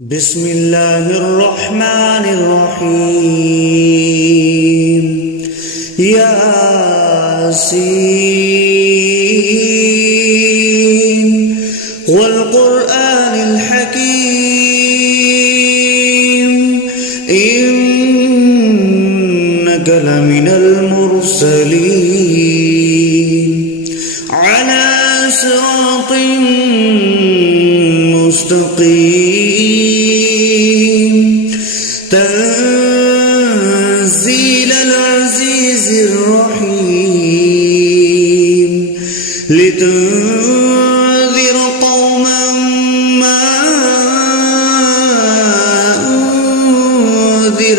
بسم الله الرحمن الرحيم ياسين والقرآن الحكيم إنك لمن المرسلين على صراط مستقيم تنزيل العزيز الرحيم لتنذر قوما ما أنذر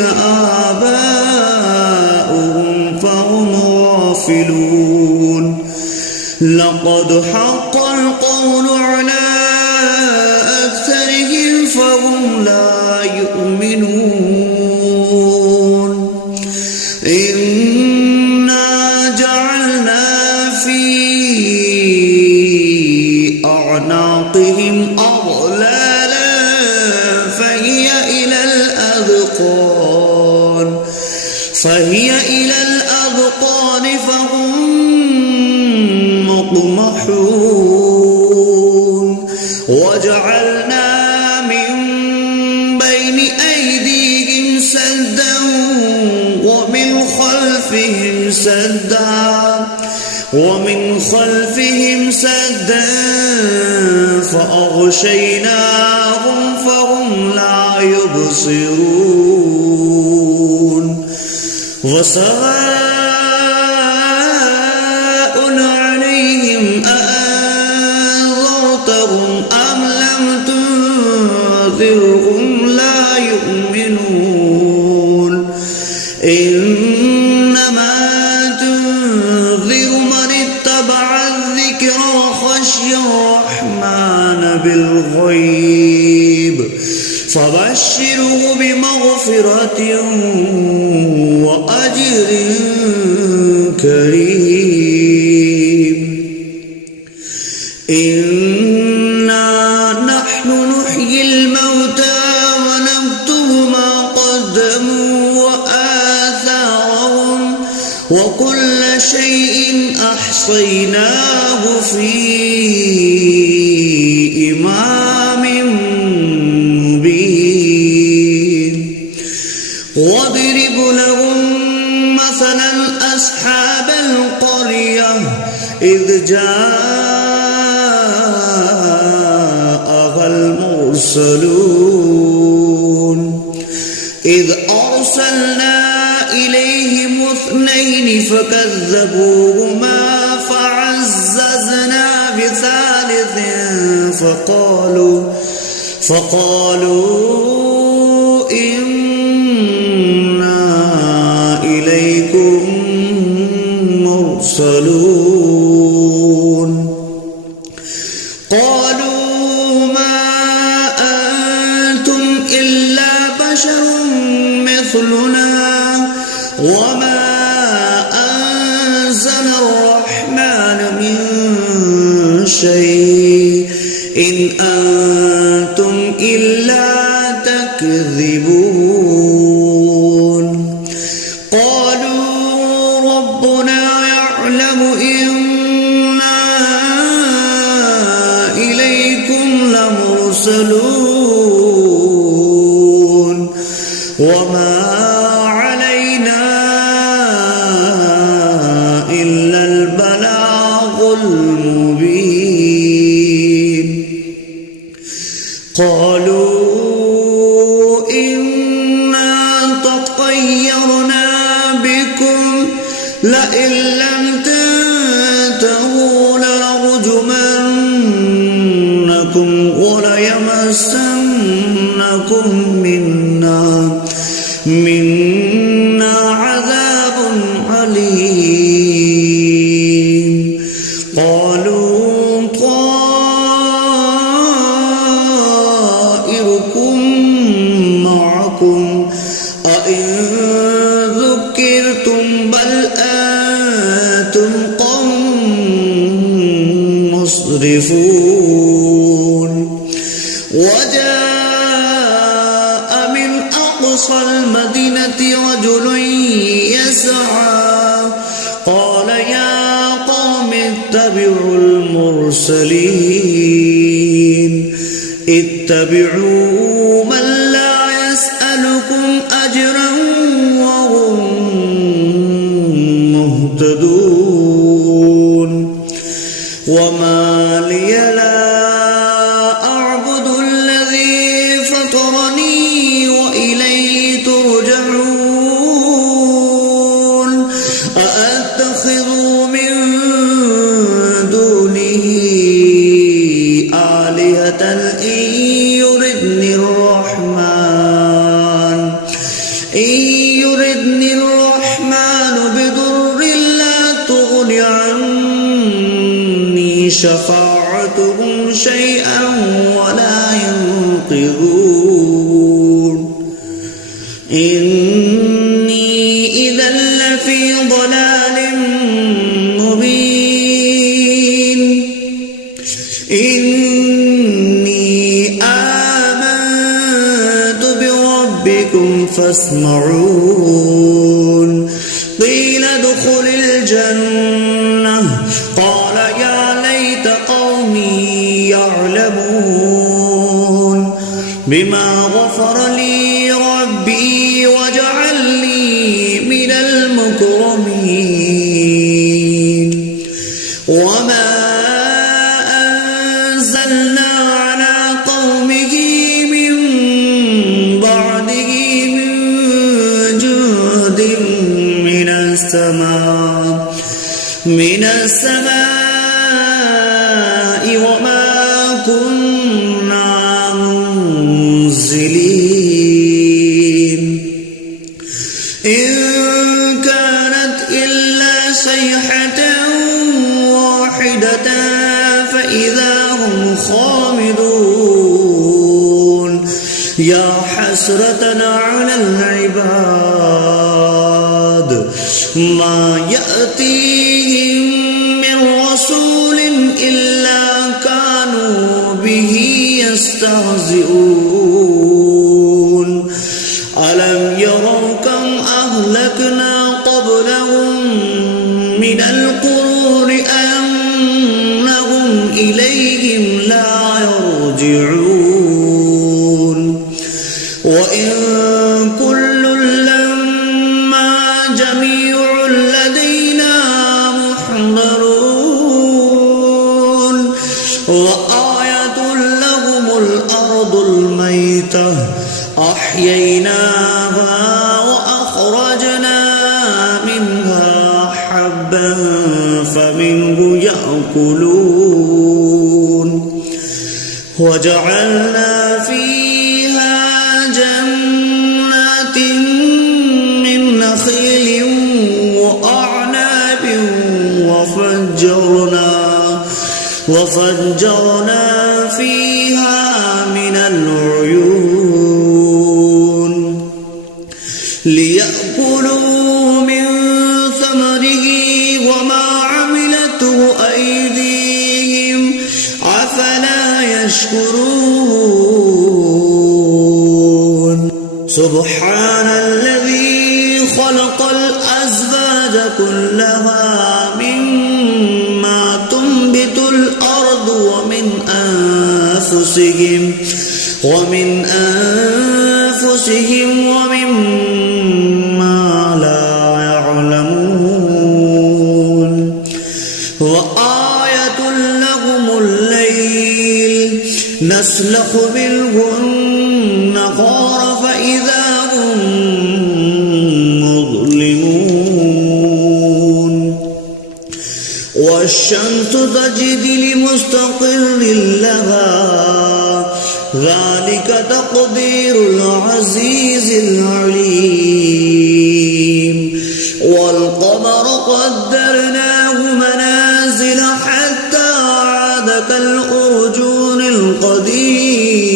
آباؤهم فهم غافلون لقد حق القول على أكثرهم فهم لا يؤمنون إنا جعلنا في أعناقهم أغلالا فهي إلى الأذقان فهم مقمحون وجعلنا من بين أيديهم سدا ومن خلفهم سدا فأغشيناهم فهم لا يبصرون وسواء عليهم أأنذرتهم أم لم تنذرهم لا يؤمنون إنما تنذر من اتبع الذكر وخشي الرحمن بالغيب فبشره بمغفرة وأجر كريم إنا نحن نحيي الموتى ونكتب ما قدموا وآثارهم وكل شيء أحصيناه في إمام مبين واضرب لهم مثلا أصحاب القرية إذ جاءها المرسلون إذ أرسلنا إليهم 2 فكذبوهما فعززنا بثالث فقالوا إنا إليكم مرسلون قالوا ما أنتم إلا بشر مثلنا وما أنزل الرحمن من شيء إن أنتم إلا تكذبون قالوا ربنا يعلم إنا إليكم لمرسلون وما علينا إلا البلاغ المبين قالوا إنا تطيرنا بكم لئن لم تنتهوا لنرجمنكم وليمسنكم منا عذاب عليم قالوا طائركم معكم أئن ذكرتم بل أنتم قوم مسرفون وجاء أقصى المدينة رجل يسعى قال يا قوم اتبعوا المرسلين اتبعوا من لا يسألكم أجرا وهم مهتدون وما لي لا أعبد الذي فطرني وإليه ترجعون أأتخذ من دونه آلهة إن يردني الرحمن بضر لا تغن عني شفاعتهم شيئا ولا ينقذون إني إذا لفي ضلال مبين إني آمنت بربكم فاسمعون قيل ادخل الجنة قال يا ليت قومي يعلمون بما غفر لي ربي وجعلني من المكرمين وما أنزلنا على قومه من بعده من جند من السماء وما كنا منزلين إن كانت إلا صيحة واحدة فإذا هم خامدون يا حسرة على العباد ما يأتيهم من رسول إلا كانوا به يستهزئون ألم يروا كم أهلكنا قبلهم من القرون أنهم إليهم لا يرجعون وإن كل لما جميع لدينا محضرون وآية لهم الأرض الميتة أحييناها وأخرجنا منها حبا فمنه يأكلون وجعلنا فيها جنات من نخيل وأعناب وفجرنا فيها من العيون ليأكلوا من ثمره وما عملته أيديهم أفلا يشكرون سبحان الذي خلق الأزواج كلها مما تنبت الأرض ومن أنفسهم ومما لا يعلمون وآية لهم الليل نسلخ منه النهار فإذا هم مظلمون والشمس تجري لمستقر لها ذلك تقدير العزيز العليم والقمر قدرناه منازل حتى عاد كالأرجون القديم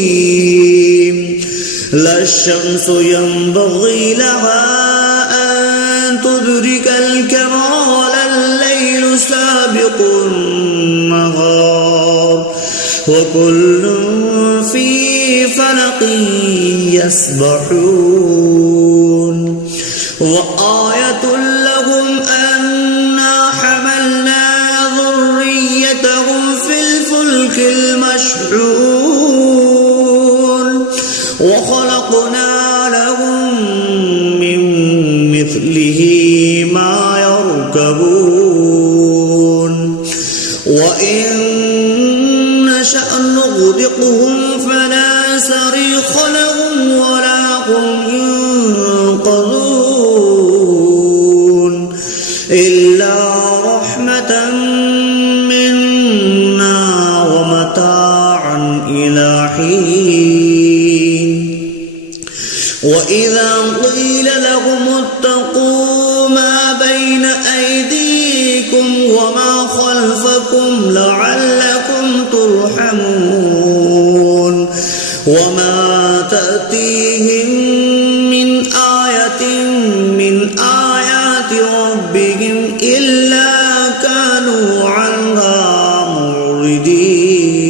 لا الشمس ينبغي لها أن تدرك الكمال الليل سابق النهار وكل في فلق يسبحون وآية لهم أنا حملنا ذريتهم في الفلك المشحون وخلقنا لهم من مثله ما يركبون وإن نشأ نغرقهم فلا صريخ لهم ولا هم ينقذون إلا رحمة منا ومتاعا إلى حين وإذا قيل لهم اتقوا ما بين أيديكم وما خلفكم لعلكم ترحمون وما تأتيهم من آية من آيات ربهم إلا كانوا عنها معرضين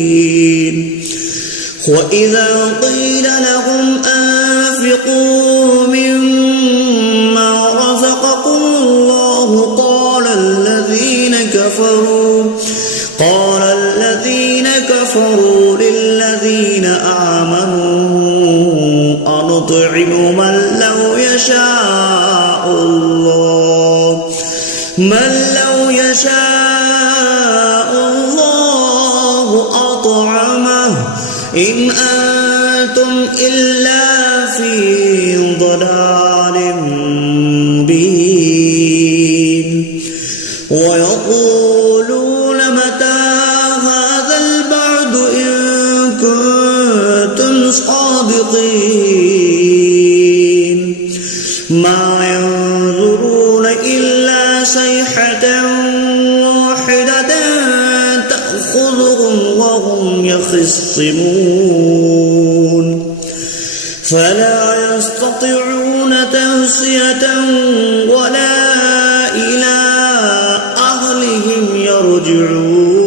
وإذا قيل لهم أنفقوا مما رزقكم الله قال الذين كفروا للذين آمنوا أنطعم من لو يشاء الله أطعمه إن أنتم إلا في ضلال مبين ويقولون متى هذا البعد إن كنتم صادقين ما ينظرون إلا صيحة واحدة تأخذهم وهم يخصمون فلا يستطيعون توصية ولا إلى أهلهم يرجعون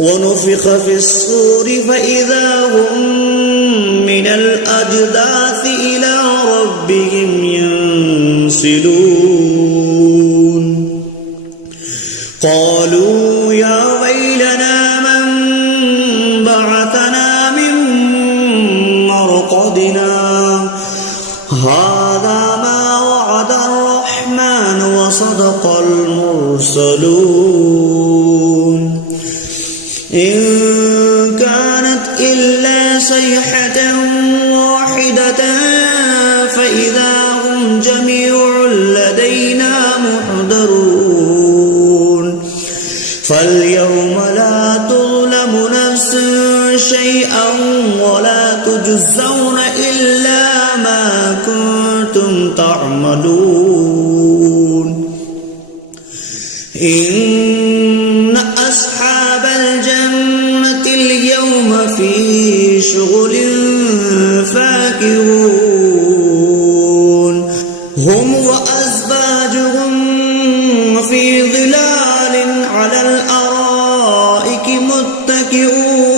ونفخ في الصور فإذا هم من الأجداث إلى ربهم ينسلون قالوا يا ويلنا من بعثنا من مرقدنا هذا ما وعد الرحمن وصدق المرسلون إن كانت إلا صيحة واحدة فإذا هم جميع لدينا محضرون فاليوم لا تظلم نفس شيئا ولا تجزون إلا ما كنتم تعملون إن أصحاب الجنة اليوم في شغل فاكهون هم وأزواجهم في ظلال على الأرائك متكئون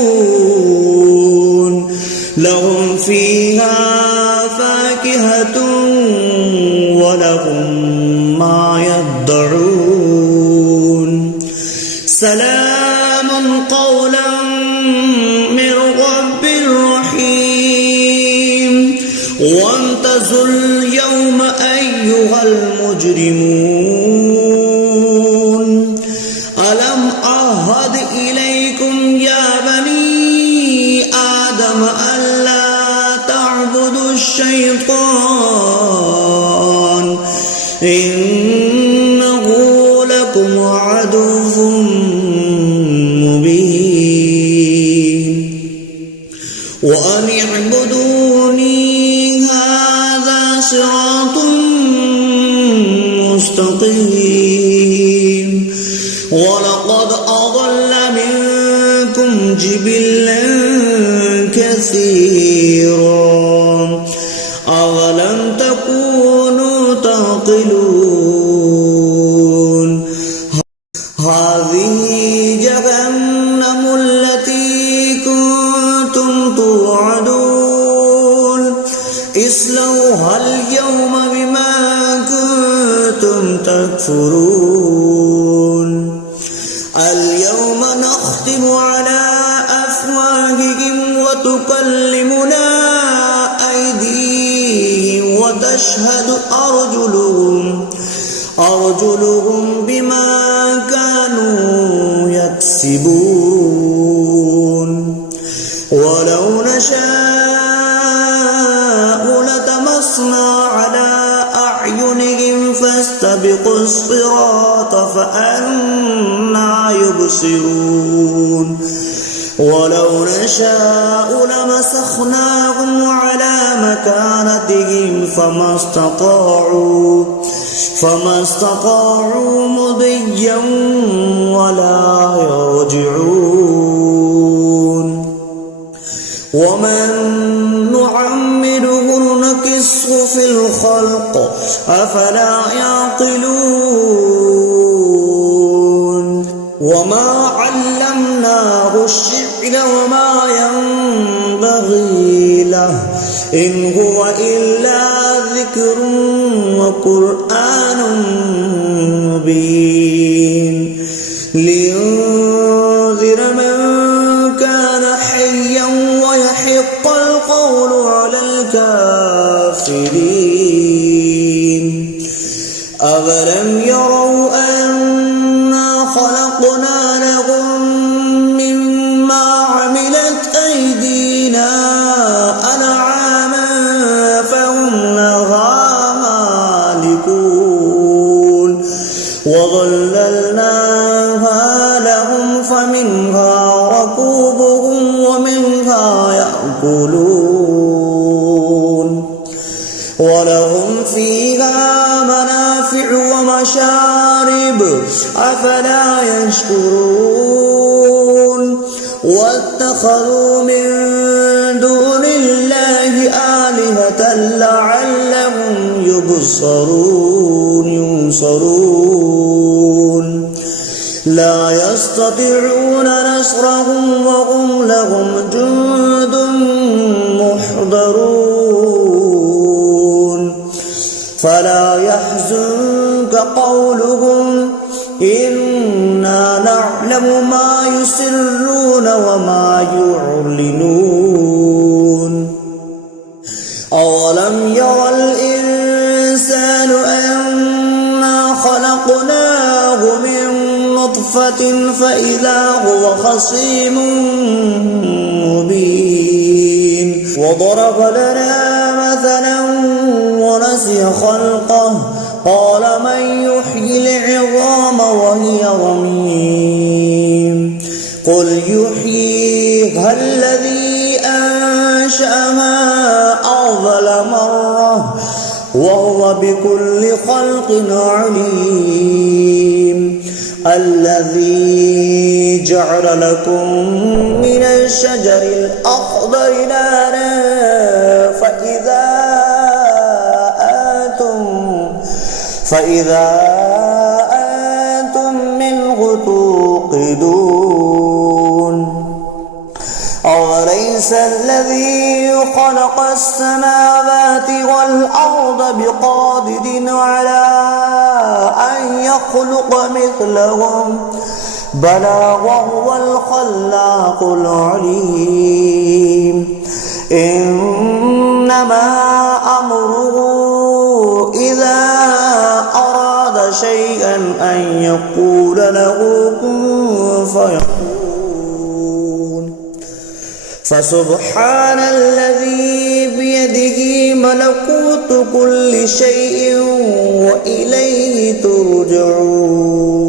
لهم فيها فاكهة ولهم ما يدعون سلام قولا من رب رحيم وامتازوا اليوم أيها المجرمون ألم أعهد إليكم يا بني آدم ألا تعبدوا الشيطان إنه لكم عدو مبين وأن اعبدوني هذا صراط مستقيم ولقد أضل منكم جبلا كثيرا أولم تكونوا تعقلون هذه جهنم التي كنتم تكفرون اليوم نختم على أفواههم وتكلمنا أيديهم وتشهد أرجلهم بما كانوا يكسبون ولو نشاء لطمسنا على أعينهم فاستبقوا الصراط فأنى يبصرون ولو نشاء لمسخناهم على مكانتهم فما استطاعوا مضيا ولا يرجعون ومن نعمره نكسه في الخلق أفلا يعقلون وما علمناه الشعر وما ينبغي له إن هو إلا ذكر وقرآن مبين لينذر من كان حيا ويحق القول على الكافرين أولم يروا أنا خلقنا لهم مما عملت أيدينا أنعاما فهم لها مالكون وظللناها لهم فمنها ركوبهم ومنها يأكلون ولهم فيها منافع ومشارب أفلا يشكرون واتخذوا من دون الله آلهة لعلهم ينصرون لا يستطيعون نصرهم وهم لهم جند محضرون فلا يحزنك قولهم إنا نعلم ما يسرون وما يعلنون أولم ير الإنسان أنا خلقناه من نطفة فإذا هو خصيم مبين وضرب لنا مثلا ونسي خلقه قال من يحيي العظام وهي رميم قل يحييها الذي أنشأها أول مرة وهو بكل خلق عليم الذي جعل لكم من الشجر الأخضر نارا فإذا أنتم منه توقدون أوليس الذي خلق السماوات والأرض بقادر على أن يخلق مثلهم بلى وهو الخلاق العليم إنما أمره إذا أراد شيئا أن يقول له كن فيكون فسبحان الذي بيده ملكوت كل شيء وإليه ترجعون